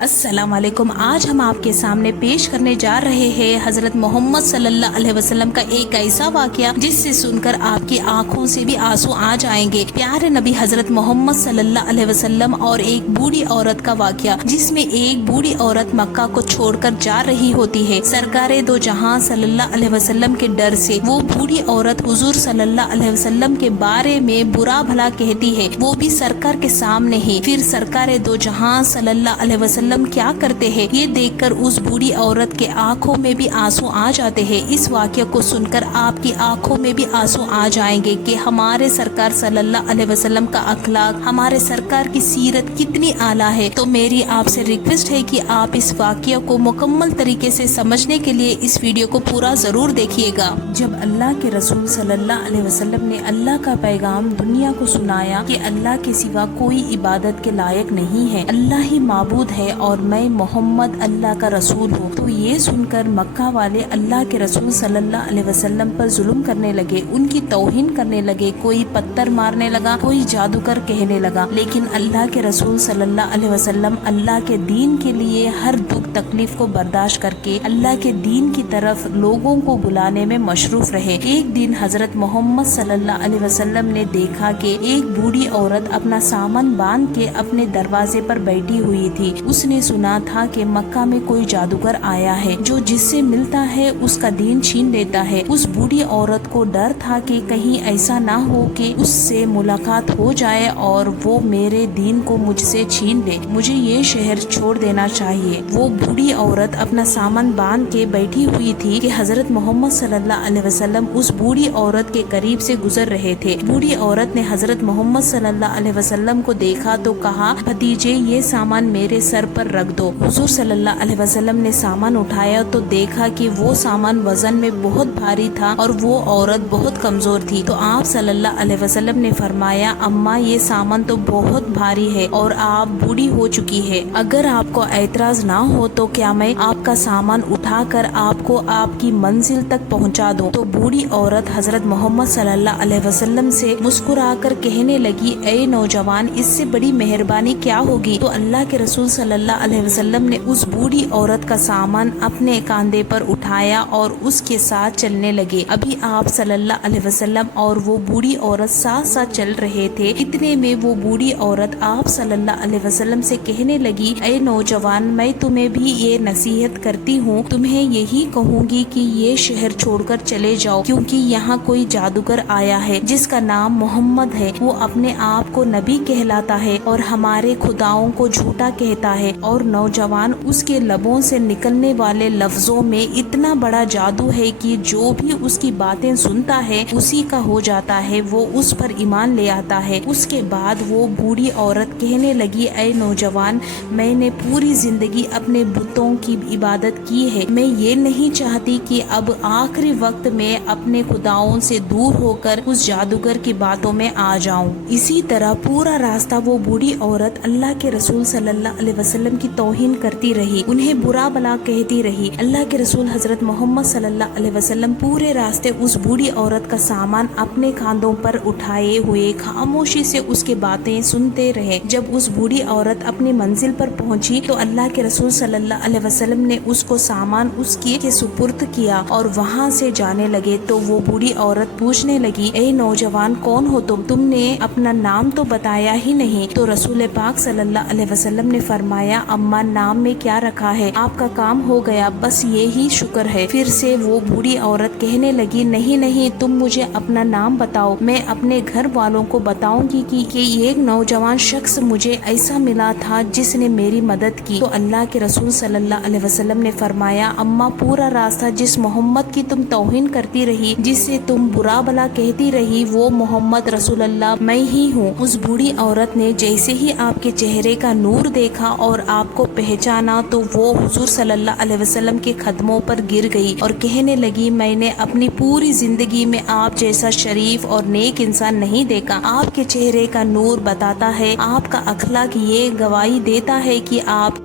السلام علیکم۔ آج ہم آپ کے سامنے پیش کرنے جا رہے ہیں حضرت محمد صلی اللہ علیہ وسلم کا ایک ایسا واقعہ جس سے سن کر آپ کی آنکھوں سے بھی آنسو آ جائیں گے۔ پیارے نبی حضرت محمد صلی اللہ علیہ وسلم اور ایک بوڑھی عورت کا واقعہ، جس میں ایک بوڑھی عورت مکہ کو چھوڑ کر جا رہی ہوتی ہے۔ سرکار دو جہاں صلی اللہ علیہ وسلم کے ڈر سے وہ بوڑھی عورت حضور صلی اللہ علیہ وسلم کے بارے میں برا بھلا کہتی ہے، وہ بھی سرکار کے سامنے ہی۔ پھر سرکار دو جہاں صلی اللہ علیہ وسلم کیا کرتے ہیں، یہ دیکھ کر اس بوڑھی عورت کے آنکھوں میں بھی آنسو آ جاتے ہیں۔ اس واقعہ کو سن کر آپ کی آنکھوں میں بھی آنسو آ جائیں گے کہ ہمارے سرکار صلی اللہ علیہ وسلم کا اخلاق، ہمارے سرکار کی سیرت کتنی اعلیٰ ہے۔ تو میری آپ سے ریکویسٹ ہے کہ آپ اس واقعہ کو مکمل طریقے سے سمجھنے کے لیے اس ویڈیو کو پورا ضرور دیکھیے گا۔ جب اللہ کے رسول صلی اللہ علیہ وسلم نے اللہ کا پیغام دنیا کو سنایا کہ اللہ کے سوا کوئی عبادت کے لائق نہیں ہے، اللہ ہی معبود ہے اور میں محمد اللہ کا رسول ہوں، تو یہ سن کر مکہ والے اللہ کے رسول صلی اللہ علیہ وسلم پر ظلم کرنے لگے، ان کی توہین کرنے لگے، کوئی پتھر مارنے لگا، کوئی جادوگر کہنے لگا۔ لیکن اللہ کے رسول صلی اللہ علیہ وسلم اللہ کے دین کے لیے ہر دکھ تکلیف کو برداشت کر کے اللہ کے دین کی طرف لوگوں کو بلانے میں مصروف رہے۔ ایک دن حضرت محمد صلی اللہ علیہ وسلم نے دیکھا کہ ایک بوڑھی عورت اپنا سامان باندھ کے اپنے دروازے پر بیٹھی ہوئی تھی۔ اس نے سنا تھا کہ مکہ میں کوئی جادوگر آیا ہے جو جس سے ملتا ہے اس کا دین چھین لیتا ہے۔ اس بوڑھی عورت کو ڈر تھا کہ کہیں ایسا نہ ہو کہ اس سے ملاقات ہو جائے اور وہ میرے دین کو مجھ سے چھین لے، مجھے یہ شہر چھوڑ دینا چاہیے۔ وہ بوڑھی عورت اپنا سامان باندھ کے بیٹھی ہوئی تھی کہ حضرت محمد صلی اللہ علیہ وسلم اس بوڑھی عورت کے قریب سے گزر رہے تھے۔ بوڑھی عورت نے حضرت محمد صلی اللہ علیہ وسلم کو دیکھا تو کہا، بھتیجے یہ سامان میرے سر پر رکھ دو۔ حضور صلی اللہ علیہ وسلم نے سامان اٹھایا تو دیکھا کہ وہ سامان وزن میں بہت بھاری تھا اور وہ عورت بہت کمزور تھی۔ تو آپ صلی اللہ علیہ وسلم نے فرمایا، اماں یہ سامان تو بہت بھاری ہے اور آپ بوڑھی ہو چکی ہے، اگر آپ کو اعتراض نہ ہو تو کیا میں آپ کا سامان اٹھا کر آپ کو آپ کی منزل تک پہنچا دوں؟ تو بوڑھی عورت حضرت محمد صلی اللہ علیہ وسلم سے مسکرا کر کہنے لگی، اے نوجوان، اس سے بڑی مہربانی کیا ہوگی؟ تو اللہ کے رسول صلی اللہ علیہ وسلم نے اس بوڑھی عورت کا سامان اپنے کاندھے پر اٹھایا اور اس کے ساتھ چلنے لگے۔ ابھی آپ صلی اللہ علیہ وسلم اور وہ بوڑھی عورت ساتھ ساتھ چل رہے تھے، اتنے میں وہ بوڑھی عورت آپ صلی اللہ علیہ وسلم سے کہنے لگی، اے نوجوان، میں تمہیں بھی یہ نصیحت کرتی ہوں، تمہیں یہی کہوں گی کہ یہ شہر چھوڑ کر چلے جاؤ، کیونکہ یہاں کوئی جادوگر آیا ہے جس کا نام محمد ہے، وہ اپنے آپ کو نبی کہلاتا ہے اور ہمارے خداؤں کو جھوٹا کہتا ہے، اور نوجوان اس کے لبوں سے نکلنے والے لفظوں میں اتنا بڑا جادو ہے کہ جو بھی اس کی باتیں سنتا ہے اسی کا ہو جاتا ہے، وہ اس پر ایمان لے آتا ہے۔ اس کے بعد وہ بوڑھی عورت کہنے لگی، اے نوجوان، میں نے پوری زندگی اپنے بتوں کی عبادت کی ہے، میں یہ نہیں چاہتی کہ اب آخری وقت میں اپنے خداؤں سے دور ہو کر اس جادوگر کی باتوں میں آ جاؤں۔ اسی طرح پورا راستہ وہ بوڑھی عورت اللہ کے رسول صلی اللہ علیہ وسلم کی توہین کرتی رہی، انہیں برا بھلا کہتی رہی۔ اللہ کے رسول حضرت محمد صلی اللہ علیہ وسلم پورے راستے اس بوڑھی عورت کا سامان اپنے کاندھوں پر اٹھائے ہوئے خاموشی سے اس کی باتیں سنتے رہے۔ جب اس بوڑھی عورت اپنی منزل پر پہنچی تو اللہ کے رسول صلی اللہ علیہ وسلم نے اس کو سامان اس کے سپرد کیا اور وہاں سے جانے لگے۔ تو وہ بوڑھی عورت پوچھنے لگی، اے نوجوان، کون ہو تم نے اپنا نام تو بتایا ہی نہیں؟ تو رسول پاک صلی اللہ علیہ وسلم نے فرمایا، اماں، نام میں کیا رکھا ہے، آپ کا کام ہو گیا، بس یہی شکر ہے۔ پھر سے وہ بوڑھی عورت کہنے لگی، نہیں نہیں، تم مجھے اپنا نام بتاؤ، میں اپنے گھر والوں کو بتاؤں گی کہ ایک نوجوان شخص مجھے ایسا ملا تھا جس نے میری مدد کی۔ تو اللہ کے رسول صلی اللہ علیہ وسلم نے فرمایا، اماں، پورا راستہ جس محمد کی تم توہین کرتی رہی، جس سے تم برا بھلا کہتی رہی، وہ محمد رسول اللہ میں ہی ہوں۔ اس بوڑھی عورت نے جیسے ہی آپ کے چہرے کا نور دیکھا اور آپ کو پہچانا تو وہ حضور صلی اللہ علیہ وسلم کے قدموں پر گر گئی اور کہنے لگی، میں نے اپنی پوری زندگی میں آپ جیسا شریف اور نیک انسان نہیں دیکھا۔ آپ کے چہرے کا نور بتاتا ہے، آپ کا اخلاق یہ گواہی دیتا ہے کہ آپ